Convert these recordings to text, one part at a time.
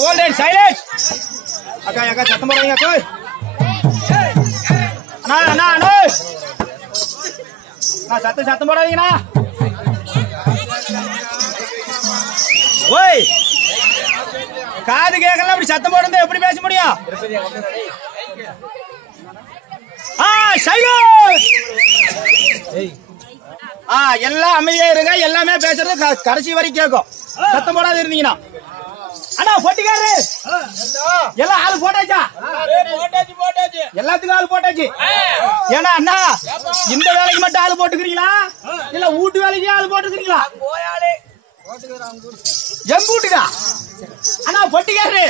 Hold it, silence. Agak satu orang ya, coy. Nah. Nah, satu orang ini, nah. Woi. காது கேட்கல அப்படி சத்தம் போடுறது எப்படி பேச முடியும்? எல்லாம் அமைதியா இருங்க. எல்லாமே பேசுறது கடைசி வரைக்கும் கேட்கும். சத்தம் போடாது இருந்தீங்கன்னா. அண்ணா பொட்டிக்காரு எல்லாம் ஆளு போட்டாச்சா? எல்லாத்துக்கும் ஆளு போட்டாச்சு. ஏன்னா அண்ணா இந்த வேலைக்கு மட்டும் ஆளு போட்டுக்கிறீங்களா இல்ல வீட்டு வேலைக்கு ஆளு போட்டுக்கிறீங்களா? எங்கூட்டுக்கா அண்ணா பொட்டிக்காரு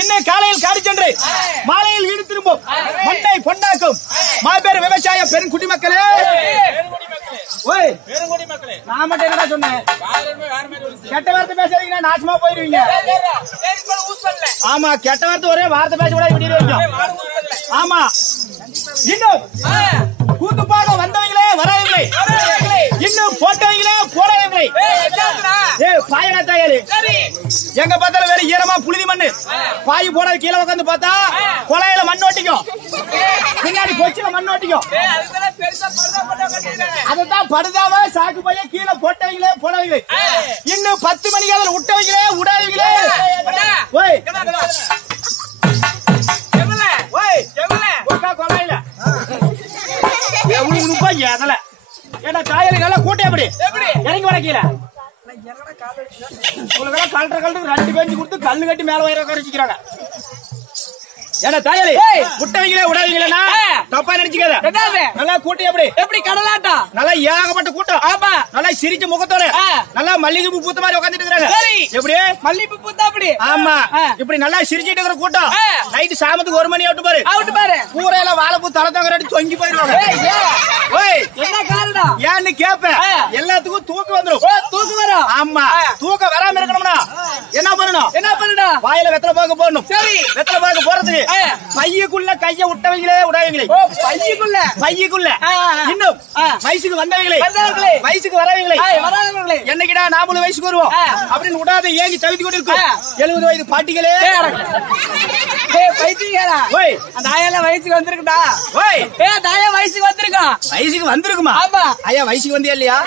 இன்னும் காலையில் காடி சென்று மாலையில் வீடு திரும்பும் மண்ணை பொன்னாக்கும் மாபெரும் விவசாய பெரும் குடிமக்களே. நான் மட்டும் என்னடா சொன்னேன்? கெட்ட வார்த்தை பேசாதீங்கன்னா நாசமா போயிருவீங்க. ஆமா கெட்ட வார்த்தை ஒரே வார்த்தை பேச கூட விடிடுவீங்க. ஆமா இன்னும் கூத்து பாட வந்தவங்களே வரவில்லை, இன்னும் போட்டவங்களே போடவில்லை. பாயனா தாயாரு எங்க பார்த்தாலும் வேற ஈரமா புழுதி மண்ணு. பாய் போடாத கீழே உட்காந்து பார்த்தா கொலையில மண் ஓட்டிக்கும், பின்னாடி கொச்சில மண் ஓட்டிக்கும். அதான் படுதாவ சாக்கு பைய கீழே போட்டவங்களே போடவில்லை. இன்னும் 10 மணிக்கு அதில் விட்டவங்களே விடாதீங்களே. கொலையில எதல ஏன்னா காயல நல்லா கூட்ட எப்படி இறங்கி வர கீழே கலெக்டர் 2 பெஞ்சு கொடுத்து கல்லு கட்டி மேல வயிற குறைச்சிக்கிறாங்க. ஏன்னா தாயாரி விட்டவங்களே விடாதீங்களா தப்பா நினைச்சுக்காத. நல்லா கூட்டம் எப்படி எப்படி கடலாட்டா நல்லா ஏகப்பட்ட கூட்டம். ஆமா நல்லா சிரிச்ச முகத்தோட நல்லா மல்லிகைப்பூ பூத்த மாதிரி உட்காந்துட்டு இருக்காங்க. எப்படி மல்லிகைப்பூ பூத்தா அப்படி? ஆமா இப்படி நல்லா சிரிச்சிட்டு இருக்கிற கூட்டம். நைட்டு சாமத்துக்கு 1 மணி அவுட்டு பாரு பூரையில வாழைப்பூ தலை தங்க ரெடி தொங்கி போயிருவாங்க. என்ன காரணம் ஏன்னு கேப்பேன். எல்லாத்துக்கும் தூக்கம் வந்துடும். தூக்கம் வரும். ஆமா தூக்கம் வராம இருக்கணும்னா என்ன பண்ணணும்? வாயில வெத்தலை பாக்க போடணும். சரி வெத்தலை பாக்க போறதுக்கு பையக்குள்ள கைய விட்டவங்களே விடாதீங்களே. பையக்குள்ள இன்னும் வயசுக்கு வந்தவங்களே வயசுக்கு வரவங்களே என்னைக்கிடா 40 வயசுக்கு வருவோம் அப்படின்னு விடாத ஏங்கி தவித்து கொண்டு இருக்கும் 70 வயது பாட்டிகளே. வயசுக்கு வந்திருக்குடா. வயசுக்கு வந்திருக்கான். வயசுக்கு வந்திருக்குமா? ஐயா வயசுக்கு வந்தியா இல்லையா?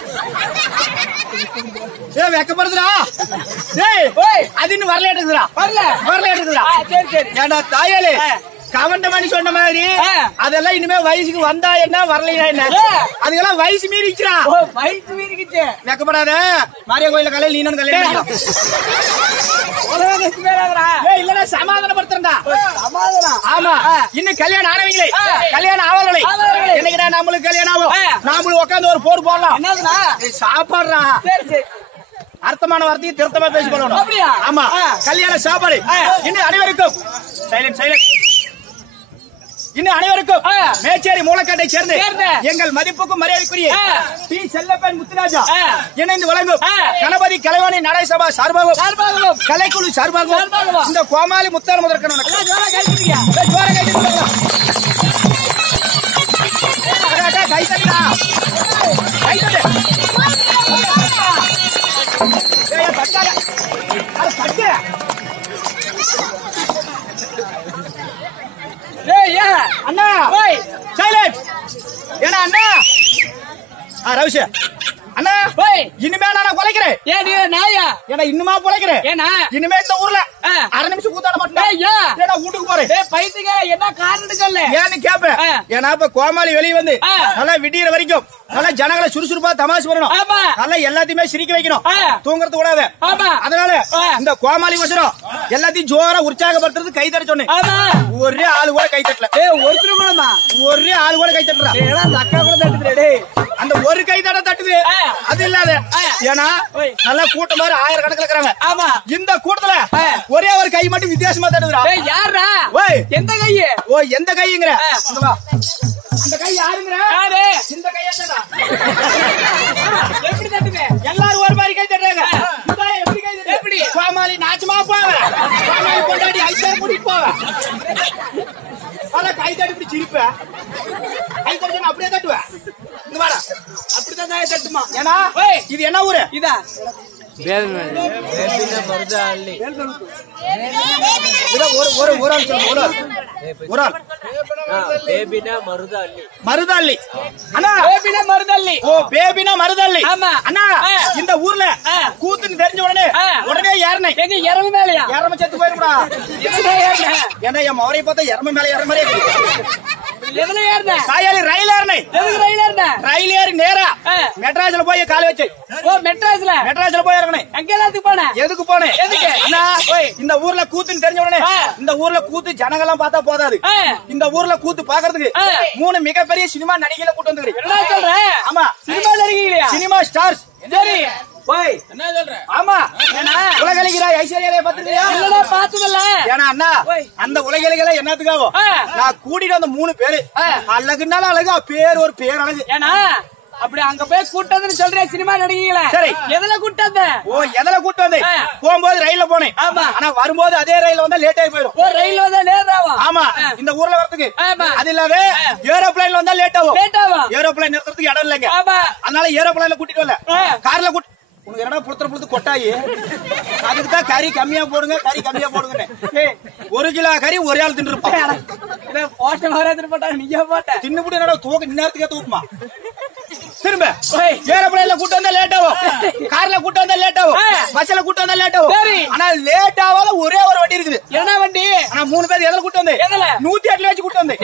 வெக்கப்படுதுடா. அது இன்னும் வரல வரல. ஏண்டா தாயாலே கவண்ட மணி சொன்ன மாதிரி அதெல்லாம் இனிமே வயசுக்கு வந்தா என்ன வரலையா என்ன அதுக்கெல்லாம் வயசு மீறிச்சுடா. வயசு மீறிக்கிச்சு வெக்கப்படாத. மாரியா கோயில கல்யாணம் நீனு கல்யாணம் இல்லடா சமாதானப்படுத்துறா. ஆமா இன்னும் கல்யாணம் ஆனவங்களே கல்யாணம் ஆவாதே என்னைக்குடா நம்மளுக்கு கல்யாணம் ஆகும். நாமளும் உட்காந்து ஒரு போர் போடலாம். சாப்பாடுறா அர்த்தமான வார்த்தையை திருத்தமா பேசி போடணும். ஆமா கல்யாண சாப்பாடு இன்னும் அனைவருக்கும் இன்னும் அனைவருக்கும் மேச்சேரி மூலக்காட்டை சேர்ந்து எங்கள் மதிப்புக்கும் மரியாதைக்குரிய டி செல்லப்பன் முத்துராஜா இணைந்து வழங்கும் கணபதி கலைவாணி நடை சபா சார்பாகவும் கலைக்குழு சார்பாகவும் இந்த கோமாளி முத்தார் முதற்கன அண்ணா சைலன்ட். ஏன்னா அண்ணா ரவிஷ அண்ணா இனிமே நான் குலைக்கிறேன். ஏன்னா இன்னுமா குலைக்கிறேன். இனிமே இந்த ஊர்ல 1/2 நிமிஷம் கூத்தாட மாட்டேன். வீட்டுக்கு போறேன். பைத்தியங்க என்ன காரணம் சொல்லு ஏன்னு கேப்பேன். ஏன்னா இப்ப கோமாளி வெளியே வந்து நல்லா விடியற வரைக்கும் நல்லா ஜனங்களை சுறுசுறுப்பா தமாஷ் பண்ணணும். நல்லா எல்லாத்தையுமே சிரிக்க வைக்கணும். தூங்குறது கூடாது. அதனால இந்த கோமாளி வசனம் எல்லாத்தையும் ஜோரா உற்சாகப்படுத்துறது கை தட்ட சொன்னேன். ஒரே ஆளு கூட கை தட்டல. ஒருத்தர் கூட ஒரே ஆளு கூட கை தட்டுறா. அக்கா கூட தட்டுது. அந்த ஒரு கை தட்ட தட்டுது அது இல்லாத. ஏன்னா நல்லா கூட்டம் மாதிரி 1000 கணக்குல இருக்கிறாங்க. இந்த கூட்டத்துல ஒரே ஒரு கை மட்டும் வித்தியாசமா தட்டுதுடா. யாரா எந்த கை? எந்த கைங்கிற இந்த கை யாருங்கிற? இந்த கையா எப்படி தட்டுது? எல்லாரும் ஒரு மாதிரி கை தட்டுறாங்க. எப்படி கை தட்டு? எப்படி கோமாளி நாச்சமா போவேன். கோமாளி கொண்டாடி ஐஸ்வர்யா கூட்டிட்டு போவேன். கை தட்டு இப்படி சிரிப்ப கை தட்டு அப்படியே தட்டுவேன். அப்படிதான் தட்டுமா. ஏன்னா இது என்ன ஊரு? இதா மருதள்ளி அண்ணா இந்த ஊர்ல கூத்துன்னு தெரிஞ்ச உடனே ஏறனை எரம மேலையா எரம செத்து போயிருக்கா ஏன்னா என் மவரை பார்த்தா எரம மேல ஏற மாதிரி ரயில் ஏறி நேரா மெட்ராஸ்ல போய் கால வச்சு மெட்ராஸ்ல போய் இறங்கினேன் எதுக்கு போனேன் இந்த ஊர்ல கூத்துன்னு தெரிஞ்ச உடனே இந்த ஊர்ல கூத்து ஜனங்கெல்லாம் பார்த்தா போதாது இந்த ஊர்ல கூத்து பாக்குறதுக்கு 3 மிகப்பெரிய சினிமா நடிகைகளை கூட்டு வந்துருக்கேன் ஆமா சினிமா ஸ்டார்ஸ் என்ன சொல்ற ஆமா உலகலிக்கிறாய் ஐஸ்வர்யா பாத்துக்கிறியா இல்லடா பாத்துதல்ல ஏனா அண்ணா அந்த உலகலிகளை என்னத்துக்காவோ நான் கூட்டிட்டு வந்த 3 பேரு அழகுனால அழகு பேர் ஒரு பேர் அழகு ஏனா அப்படி அங்க போய் கூட்டதுன்னு சொல்றேன் சினிமா நடிகைகளை சரி எதுல கூட்டது எதுல கூட்டது போகும்போது ரயில்ல போனேன் ஆனா வரும்போது அதே ரயில்ல வந்தா லேட் ஆகி போயிடும் ரயில் வந்தா லேட் ஆகும் ஆமா இந்த ஊர்ல வரதுக்கு அது இல்லாத ஏரோப்ளேன்ல வந்தா லேட் ஆகும் ஏரோப்ளேன் நிறுத்துறதுக்கு இடம் இல்லைங்க அதனால ஏரோப்ளேன்ல கூட்டிட்டு வரல கார்ல உனக்கு என்னடா புளுத்து கொட்டாயி அதுக்குதான் கறி கம்மியா போடுங்க ஒரு கிலோ கறி ஒரே ஆள் தின்னு தின்னுபடி என்னடா தூக்க நேரத்துக்கே தூக்குமா திரும்ப ஏரோப்ளேன்ல கூட்டு வந்தா லேட் ஆகும் கார்ல கூட்டு வந்தா லேட் ஆகும் பஸ்ல கூட்டு வந்தா லேட் ஆகும் ஆனா லேட் ஆகாத ஒரே ஒரு வண்டி இருக்குது என்ன வண்டி ஆனா 3 பேர் எதுல கூட்டு வந்து 108 வச்சு கூட்டு வந்து